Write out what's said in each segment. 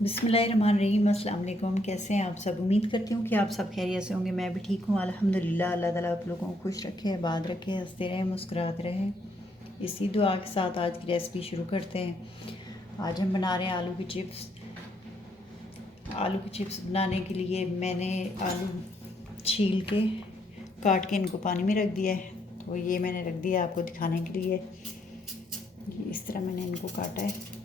बिस्मिल्लाहिर्रहमानिर्रहीम। अस्सलाम वालेकुम। कैसे हैं आप सब? उम्मीद करती हूँ कि आप सब खैरियत से होंगे। मैं भी ठीक हूँ अल्हम्दुलिल्लाह। अल्लाह ताला आप लोगों को खुश रखे, आबाद रखे, हंसते रहें, मुस्कुराते रहें। इसी दुआ के साथ आज की रेसिपी शुरू करते हैं। आज हम बना रहे हैं आलू की चिप्स। आलू की चिप्स बनाने के लिए मैंने आलू छील के काट के इनको पानी में रख दिया है। तो ये मैंने रख दिया आपको दिखाने के लिए। इस तरह मैंने इनको काटा है।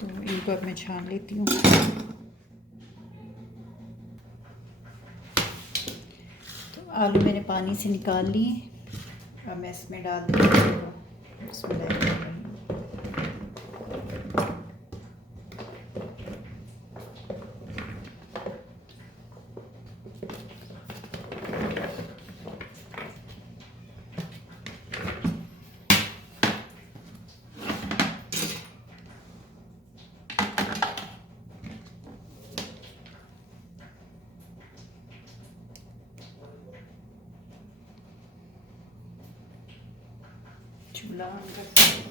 तो इनको अब मैं छान लेती हूँ। तो आलू मैंने पानी से निकाल लिए। अब मैं इसमें डाल दूँगी इसमें। चूल्हा ऑन करते हैं।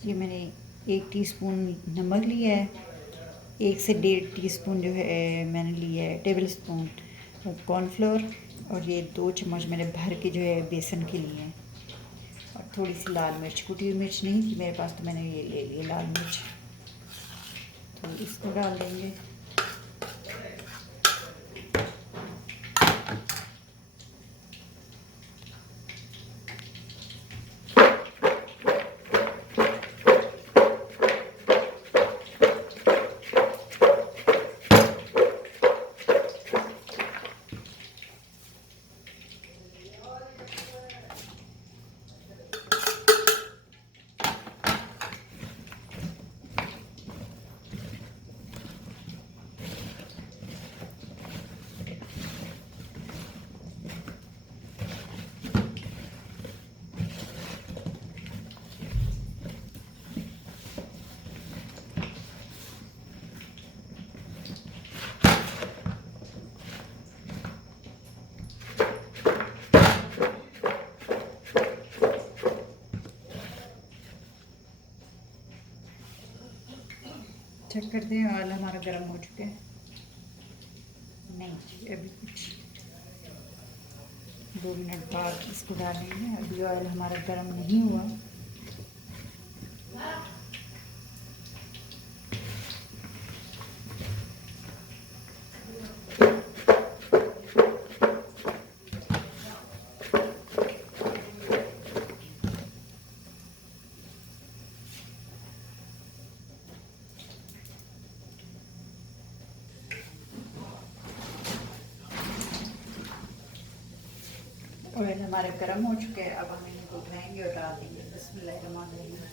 ये मैंने 1 टीस्पून नमक लिया है। 1 से 1.5 टीस्पून जो है मैंने लिया है टेबल स्पून कॉर्नफ्लोर। और ये 2 चम्मच मैंने भर के जो है बेसन के लिए हैं। और थोड़ी सी लाल मिर्च, कुटी हुई मिर्च नहीं थी मेरे पास तो मैंने ये ले लिया लाल मिर्च। तो इसको डाल देंगे। चेक करते हैं ऑयल हमारा गर्म हो चुका है। नहीं अभी कुछ 2 मिनट बाद इसको डालेंगे। अभी ऑयल हमारा गर्म नहीं हुआ। ऑयल हमारे गर्म हो चुके हैं। अब हम इनको उठाएंगे और डाल देंगे। बिस्मिल्लाहिर्रहमानिर्रहीम।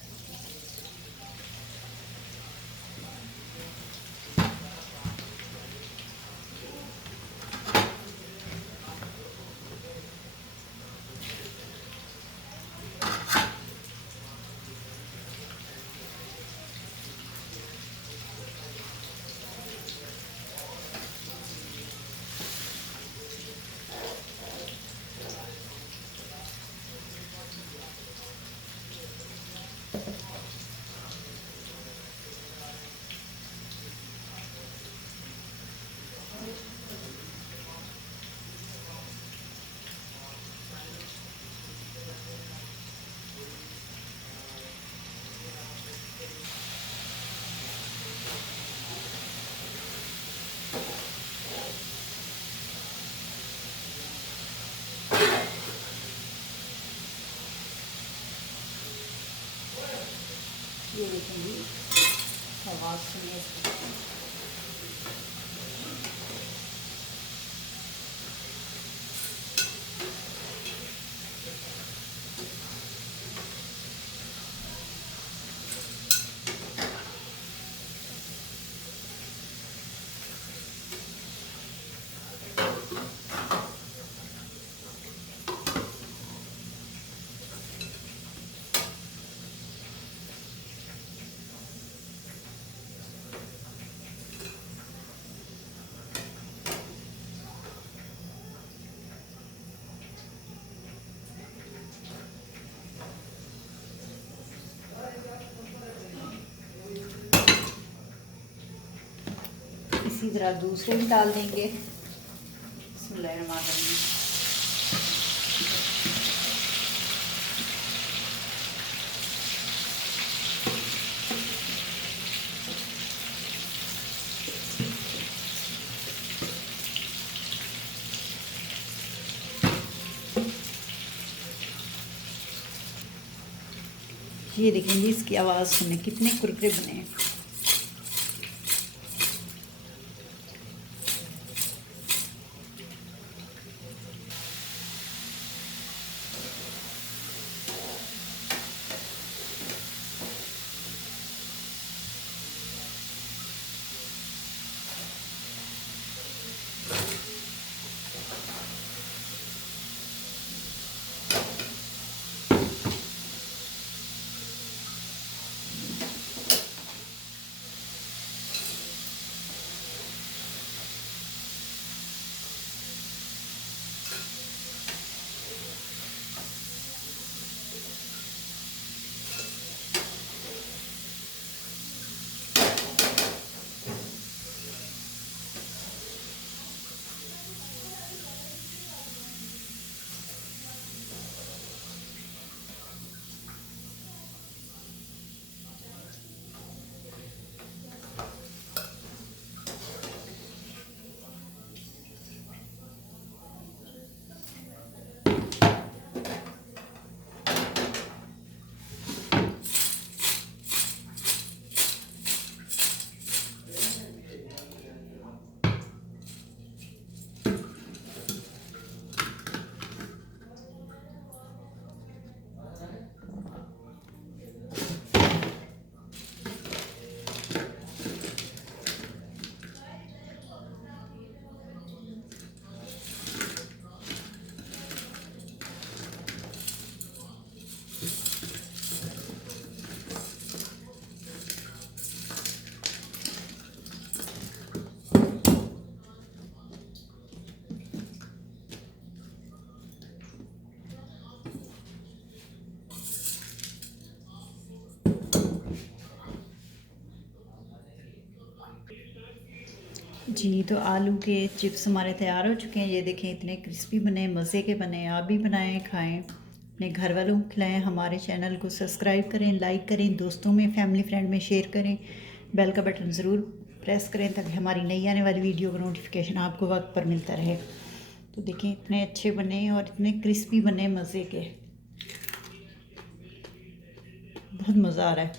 ये देखेंगे आवाज़ सुनिए इसकी। इसी तरह दूसरे भी डाल देंगे। बिस्मिल्लाहिर्रहमानिर्रहीम। ये देखेंगे इसकी आवाज़ सुने कितने कुरकुरे बने हैं। जी तो आलू के चिप्स हमारे तैयार हो चुके हैं। ये देखें इतने क्रिस्पी बने, मज़े के बने। आप भी बनाएं, खाएं, अपने घर वालों को खिलाएं। हमारे चैनल को सब्सक्राइब करें, लाइक करें, दोस्तों में, फैमिली फ्रेंड में शेयर करें। बेल का बटन ज़रूर प्रेस करें ताकि हमारी नई आने वाली वीडियो का नोटिफिकेशन आपको वक्त पर मिलता रहे। तो देखें इतने अच्छे बने और इतने क्रिस्पी बने, मज़े के, बहुत मज़ा आ रहा है।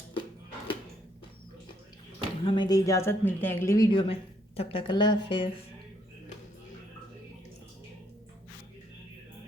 हमें दे इजाज़त, मिलते हैं अगली वीडियो में। तब तक अल्लाह हाफ़िज़।